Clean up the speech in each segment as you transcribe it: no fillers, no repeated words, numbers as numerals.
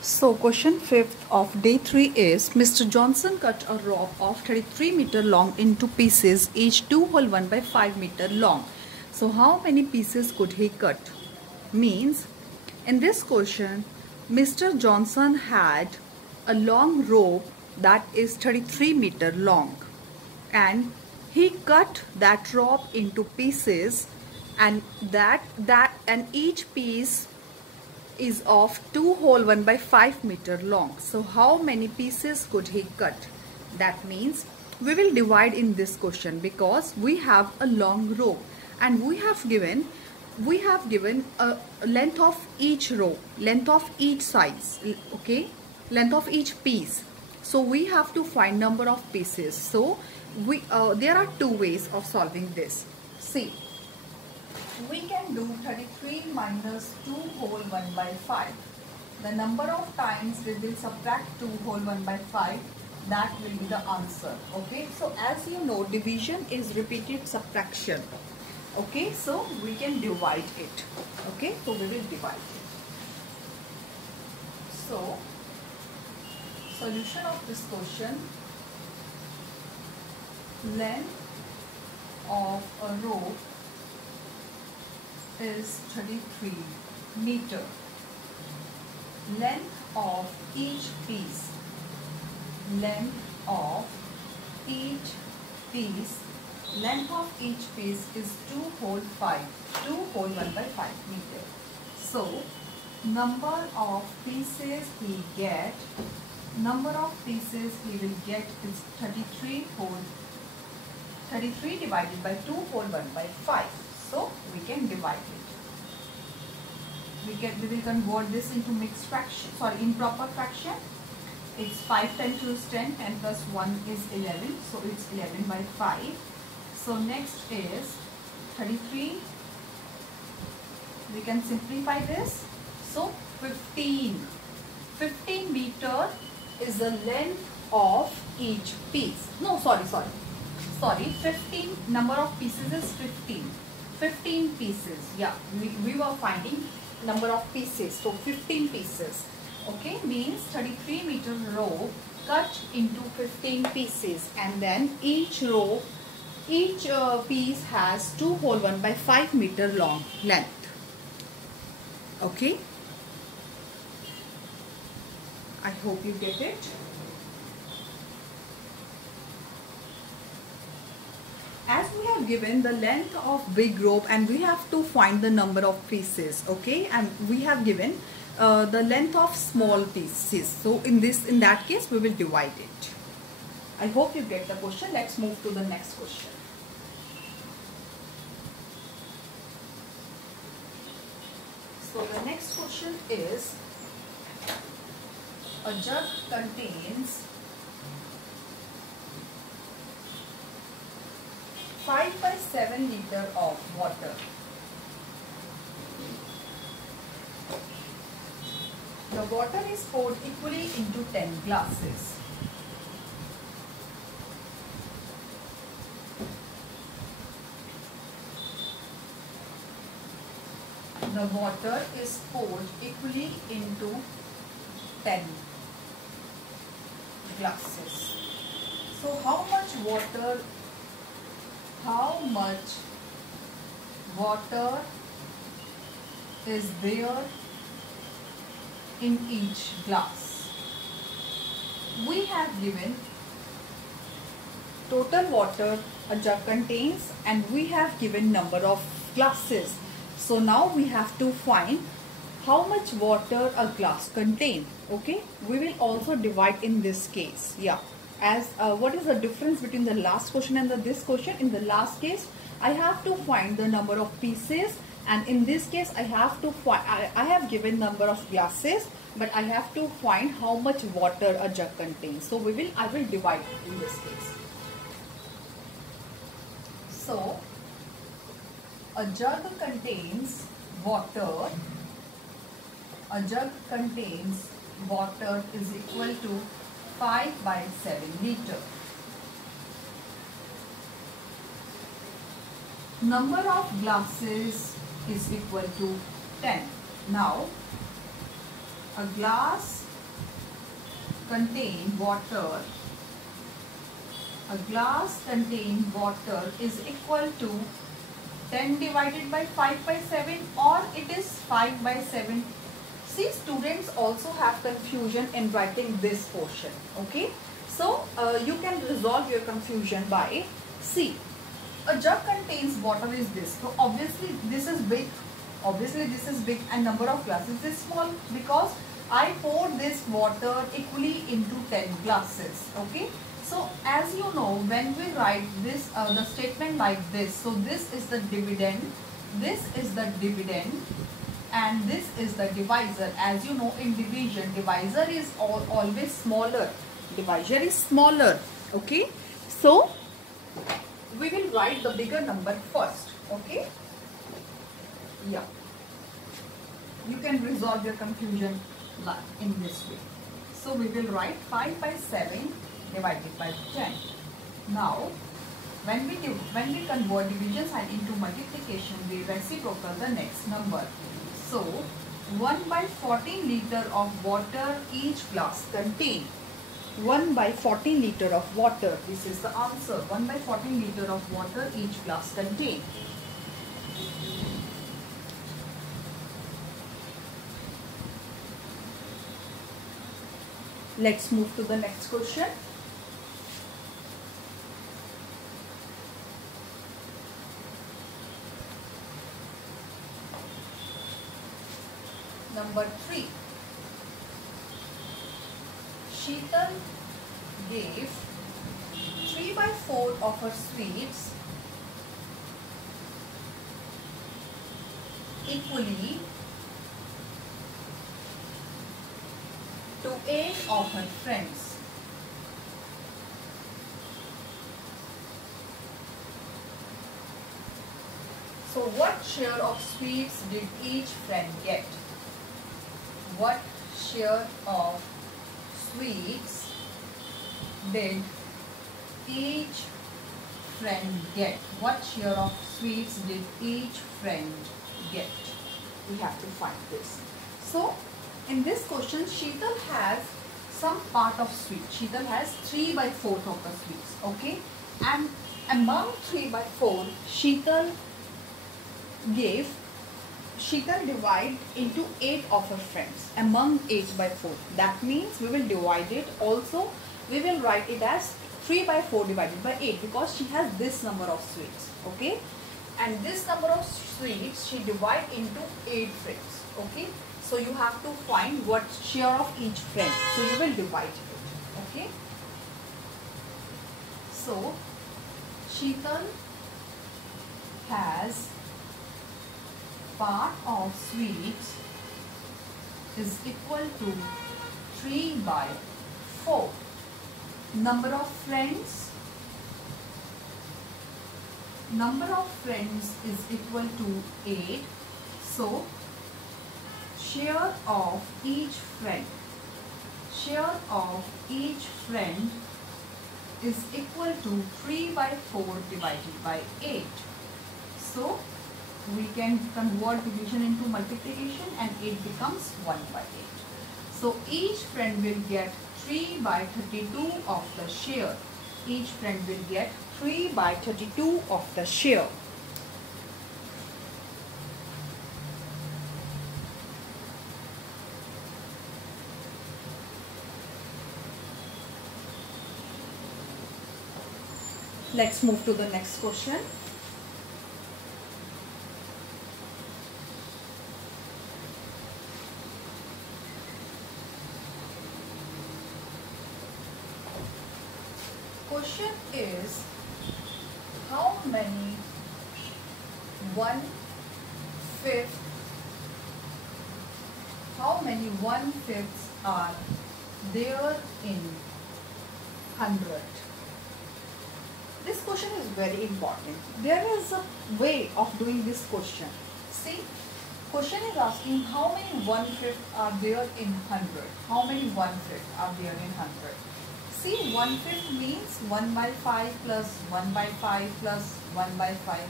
So question 5th of day 3 is Mr. Johnson cut a rope of 33 meter long into pieces, each 2 whole 1 by 5 meter long. So how many pieces could he cut? Means in this question Mr. Johnson had a long rope that is 33 meter long and he cut that rope into pieces, and each piece is of 2 whole 1 by 5 meter long. So how many pieces could he cut? That means we will divide in this question because we have a long rope and we have given a length of each row, length of each size, okay, length of each piece. So we have to find number of pieces. So there are two ways of solving this. See, we can do 33 minus 2 whole 1 by 5. The number of times we will subtract 2 whole 1 by 5, that will be the answer. Okay, so as you know, division is repeated subtraction. Okay, so we can divide it. Okay, so we will divide it. So, solution of this question: length of a rope is 33 meter. Length of each piece, length of each piece, length of each piece is 2 whole 1 by 5 meter. So number of pieces he will get is 33 divided by 2 whole 1 by 5. So we can divide it. We will convert this into mixed fraction, improper fraction. It's 5 times 2 is 10, 10 plus 1 is 11, so it's 11 by 5. So next is 33. We can simplify this. So 15 meter is the length of each piece. No, sorry, 15, number of pieces is 15 pieces. Yeah, we were finding number of pieces, so 15 pieces. Okay, means 33 meter rope cut into 15 pieces, and then each piece has 2 whole 1 by 5 meter long length. Okay, I hope you get it. As we have given the length of big rope and we have to find the number of pieces, okay, and we have given the length of small pieces. So in that case we will divide it. I hope you get the question. Let's move to the next question. So the next question is: a jug contains 5 by 7 liter of water. The water is poured equally into 10 glasses. The water is poured equally into 10 glasses. So how much water is there in each glass? We have given total water a jug contains and we have given number of glasses. So now we have to find how much water a glass contains. Okay, we will also divide in this case. Yeah, as what is the difference between the last question and this question? In the last case I have to find the number of pieces, and in this case I have to find, I have given number of glasses, but I have to find how much water a jug contains. So I will divide in this case. So a jug contains water. A jug contains water is equal to 5 by 7 liter. Number of glasses is equal to 10. Now, a glass contain water, a glass contain water is equal to 10 divided by 5 by 7 or it is 5 by 7. See, students also have confusion in writing this portion. Okay, so you can resolve your confusion by, see, a jug contains water is this, so obviously this is big, and number of glasses is small because I poured this water equally into 10 glasses. Okay, so as you know, when we write this the statement like this, so this is the dividend, this is the dividend, and this is the divisor. As you know, in division, divisor is always smaller, divisor is smaller. Okay, so we will write the bigger number first. Okay, yeah, you can resolve your confusion in this way. So we will write 5 by 7 divided by 10. Now when we convert division sign into multiplication, we reciprocal the next number. So 1 by 14 liter of water each glass contain. 1 by 14 liter of water, this is the answer. 1 by 14 liter of water each glass contain. Let's move to the next question. Number 3. Sheetal gave 3 by 4 of her sweets equally to 8 of her friends. So what share of sweets did each friend get? What share of sweets did each friend get? What share of sweets did each friend get? We have to find this. So in this question, Sheetal has some part of sweet. Sheetal has 3 by 4 of the sweets. Okay, and among 3 by 4, Sheetal divide into 8 of her friends among 8 by 4. That means we will divide it also. We will write it as 3 by 4 divided by 8 because she has this number of sweets. Okay, and this number of sweets she divide into 8 friends. Okay, so you have to find what share of each friend. So you will divide it. Okay, so Sheetal has part of sweets is equal to 3 by 4. Number of friends is equal to 8. So share of each friend is equal to 3 by 4 divided by 8. So we can convert division into multiplication and 8 becomes 1 by 8. So each friend will get 3 by 32 of the share. Each friend will get 3 by 32 of the share. Let's move to the next question. Question is, how many 1/5 are there in 100? This question is very important. There is a way of doing this question. See, question is asking how many 1/5 are there in 100? How many 1/5 are there in 100? See, 1/5 means 1 by 5 plus 1 by 5 plus 1 by 5.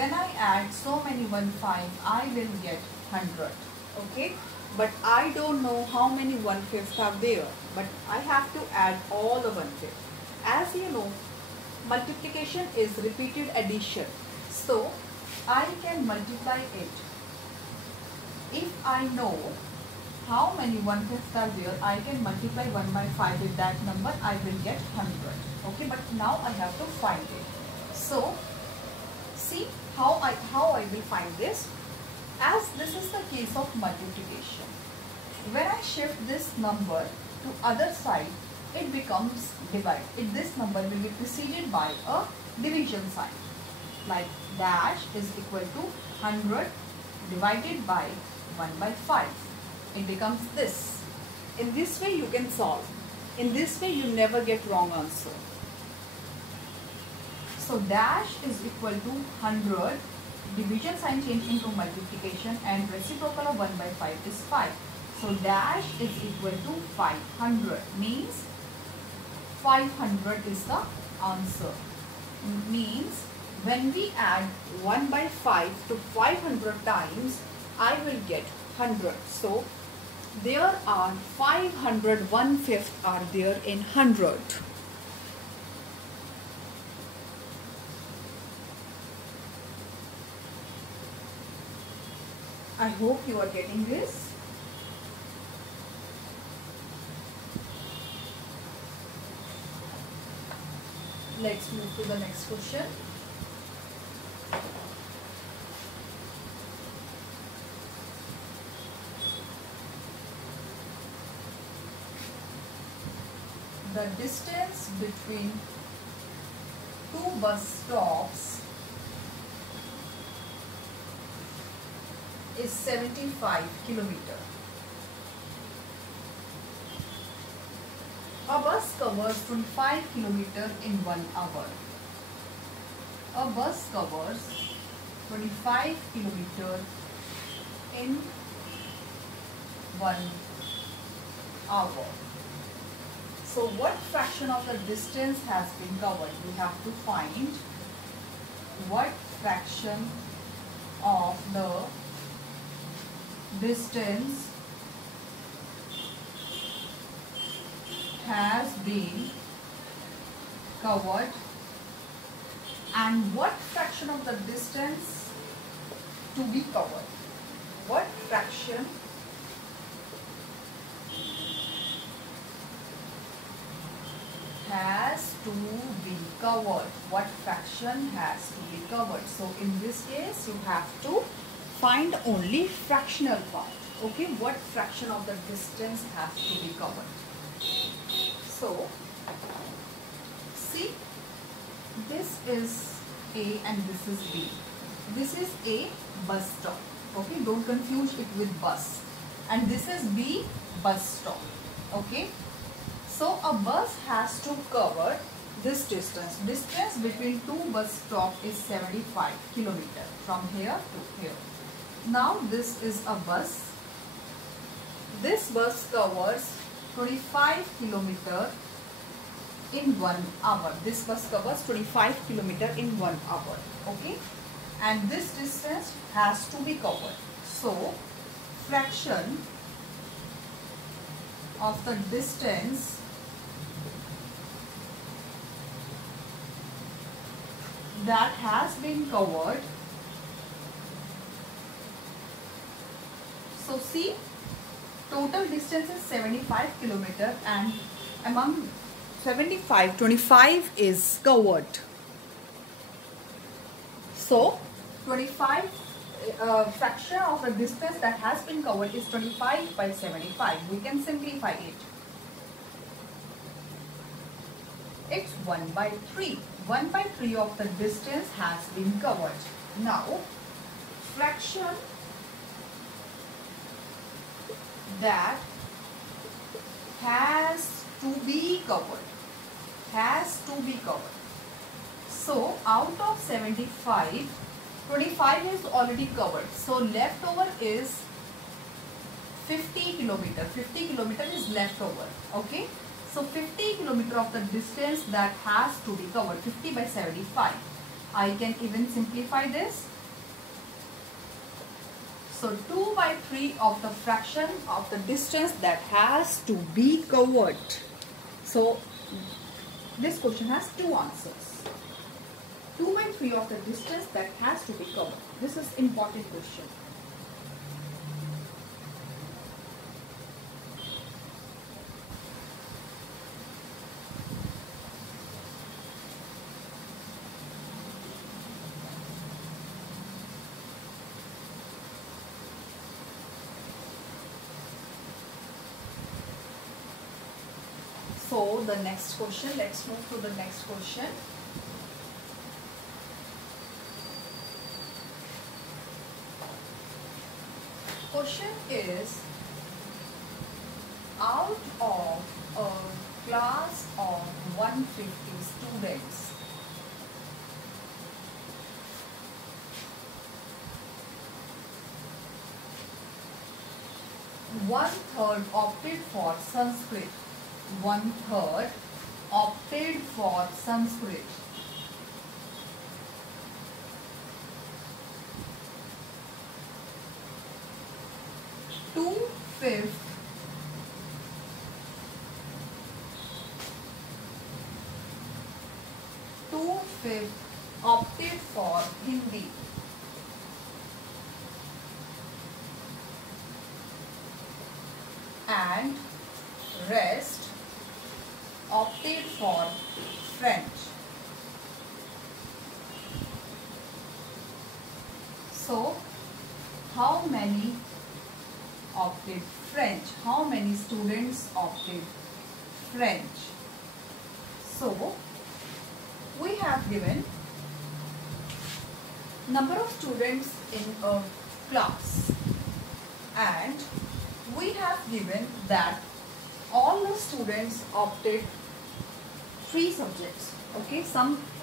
When I add so many 1/5, I will get 100. Okay, but I don't know how many 1/5 are there, but I have to add all the 1/5. As you know, multiplication is repeated addition, so I can multiply it. If I know how many 1/5 are there, I can multiply 1 by 5 with that number, I will get 100. Okay, but now I have to find it. So see how I will find this. As this is the case of multiplication, when I shift this number to other side, it becomes divide. This number will be preceded by a division sign, like dash is equal to 100 divided by 1 by 5. It becomes this. In this way you can solve. In this way you never get wrong answer. So dash is equal to 100, division sign change into multiplication, and reciprocal of 1 by 5 is 5. So dash is equal to 500, means 500 is the answer. Means when we add 1 by 5 to 500 times, I will get 100. So there are 500 1/5 are there in 100. I hope you are getting this. Let's move to the next question. The distance between two bus stops is 75 kilometers. A bus covers 25 kilometers in 1 hour. A bus covers 25 kilometers in 1 hour. So what fraction of the distance has been covered? We have to find what fraction of the distance has been covered and what fraction of the distance to be covered. What fraction has to be covered? What fraction has to be covered? So in this case you have to find only fractional part. Okay, what fraction of the distance has to be covered? So see, this is A and this is B. This is A, bus stop. Okay, don't confuse it with bus. And this is B, bus stop. Okay, so a bus has to cover this distance. Distance between two bus stops is 75 kilometers from here to here. Now this is a bus. This bus covers 25 kilometers in 1 hour. This bus covers 25 kilometers in 1 hour. Okay, and this distance has to be covered. So fraction of the distance that has been covered. So see, total distance is 75 kilometers and among 75, 25 is covered. So 25 fraction of the distance that has been covered is 25 by 75. We can simplify it. It's 1 by 3. 1 by 3 of the distance has been covered. Now fraction that has to be covered. So out of 75, 25 is already covered. So leftover is 50 kilometers. 50 kilometers is leftover. Okay. So 50 kilometers of the distance that has to be covered. 50 by 75. I can even simplify this. So 2 by 3 of the fraction of the distance that has to be covered. So this question has two answers. 2 by 3 of the distance that has to be covered. This is important question. So the next question, let's move to the next question. Question is, out of a class of 150 students, one-third opted for Sanskrit. One-third opted for Sanskrit. Two-fifths opted for Hindi. And rest opted for French. So, how many opted French? How many students opted French? So, we have given number of students in a class, and we have given that all the students opted three subjects. Okay,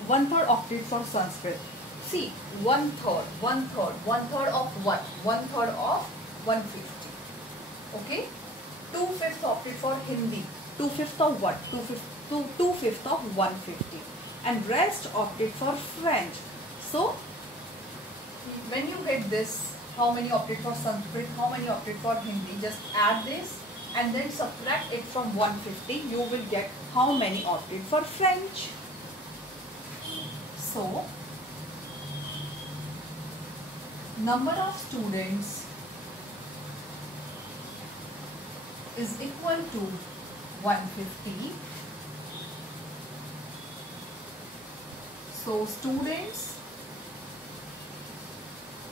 one-third opted for Sanskrit. See, one-third of what? One-third of 150. Okay, two-fifths opted for Hindi. Two-fifths of what? Two-fifths of 150. And rest opted for French. So, when you get this, how many opted for Sanskrit, how many opted for Hindi, just add this and then subtract it from 150. You will get how many opted for French. So, number of students is equal to 150. So, students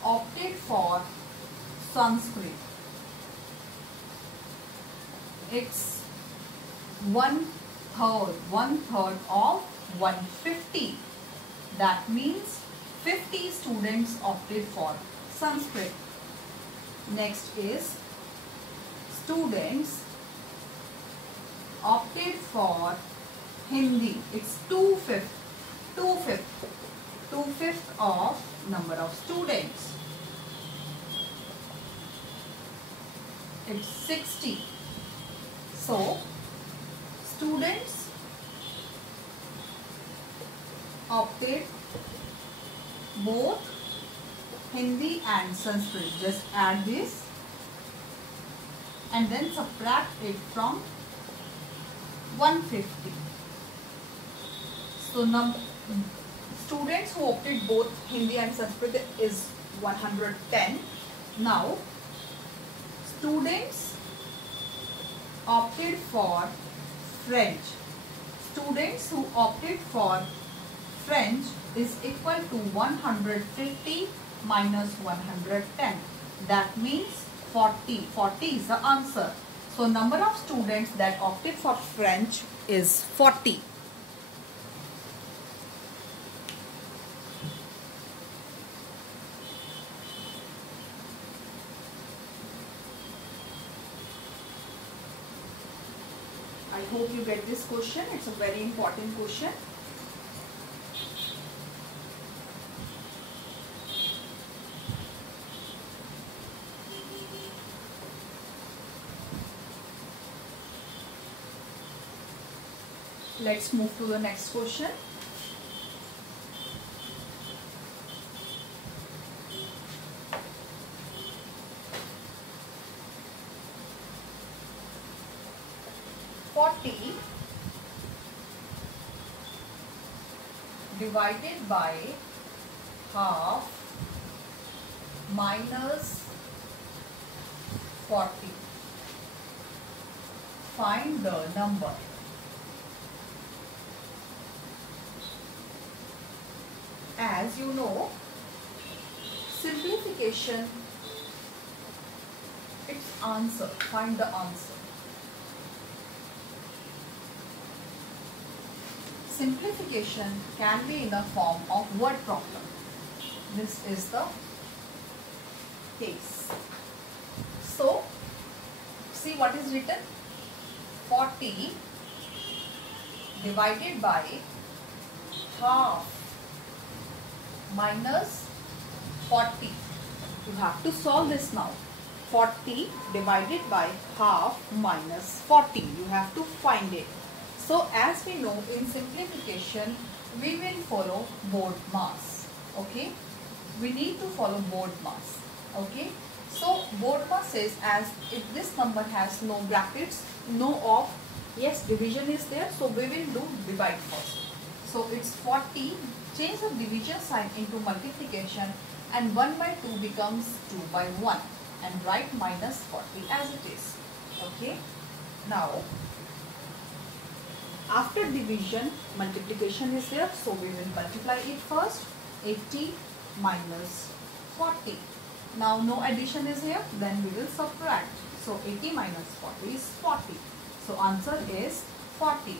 opted for Sanskrit. It's one-third of 150. That means 50 students opted for Sanskrit. Next is students opted for Hindi. It's two-fifths of number of students. It's 60. So, students opted both Hindi and Sanskrit. Just add this and then subtract it from 150. So, students who opted both Hindi and Sanskrit is 110. Now, students opted for French. Students who opted for French is equal to 150 minus 110. That means 40. 40 is the answer. So, number of students that opted for French is 40. I hope you get this question. It's a very important question. Let's move to the next question. 40 divided by half minus 40. Find the number. As you know, simplification, its answer, find the answer. Simplification can be in the form of word problem. This is the case. So, see what is written. 40 divided by half minus 40. You have to solve this now. 40 divided by half minus 40. You have to find it. So as we know, in simplification we will follow BODMAS. Okay, we need to follow BODMAS. Okay, so BODMAS says, as if this number has no brackets, no of, yes, division is there, so we will do divide first. So it's 40, change the division sign into multiplication, and 1 by 2 becomes 2 by 1, and write minus 40 as it is. Okay, now after division, multiplication is there, so we will multiply it first. 80 minus 40. Now no addition is here, then we will subtract. So 80 minus 40 is 40. So answer is 40.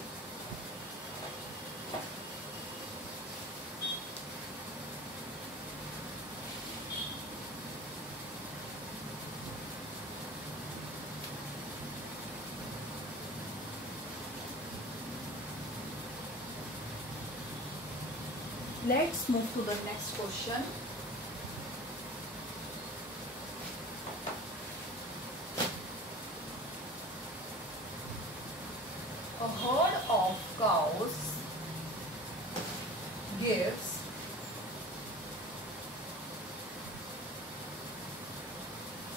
Let's move to the next question. A herd of cows gives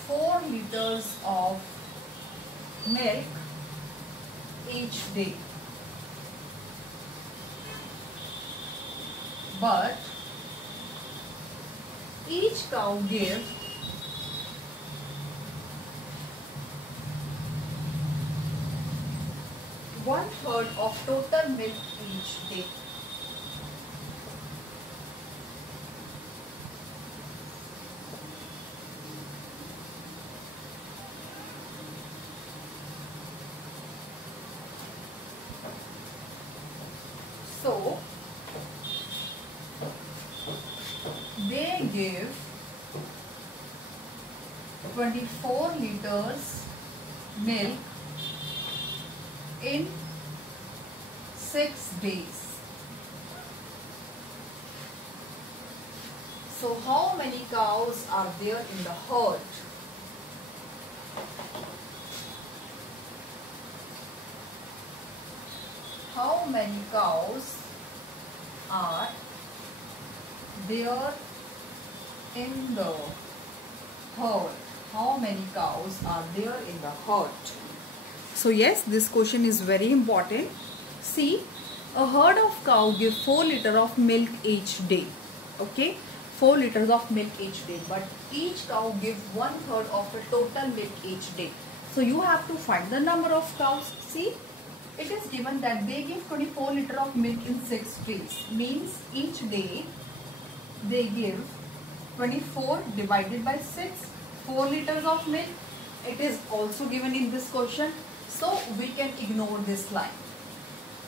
4 liters of milk each day. But each cow gives 1/3 of total milk each day. So they give 24 liters milk in 6 days. So how many cows are there in the herd? How many cows are there in the herd? How many cows are there in the herd? So yes, this question is very important. See, a herd of cow gives 4 liters of milk each day. Okay, 4 liters of milk each day, but each cow gives 1/3 of the total milk each day. So you have to find the number of cows. See, it is given that they give 24 liters of milk in 6 days. Means each day they give 24 divided by 6, 4 liters of milk. It is also given in this question. So we can ignore this line.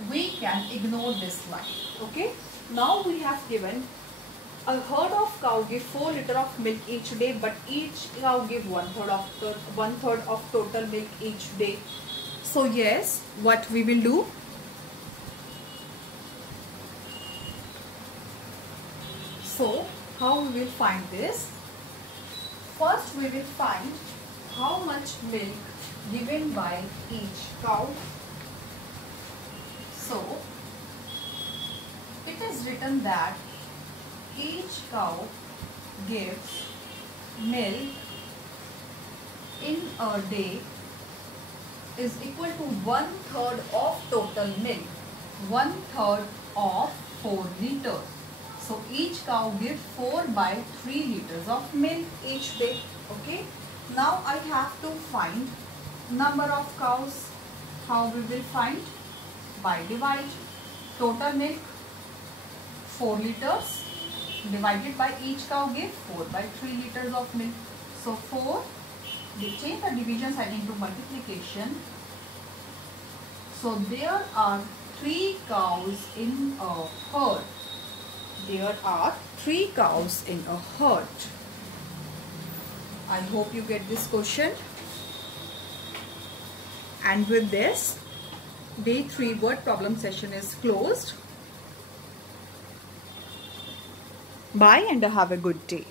We can ignore this line. Okay. Now we have given a herd of cow give 4 liters of milk each day, but each cow give 1/3 of total milk each day. So yes, what we will do? So how we will find this? First we will find how much milk given by each cow. So it is written that each cow gives milk in a day is equal to 1/3 of total milk. 1/3 of 4 liters. So each cow gives 4/3 liters of milk each day. Okay. Now I have to find number of cows. How we will find? By divide. Total milk 4 liters divided by each cow give 4/3 liters of milk. So 4, we change the division sign into multiplication. So there are 3 cows in a herd. There are 3 cows in a herd. I hope you get this question. And with this, day 3 word problem session is closed. Bye and have a good day.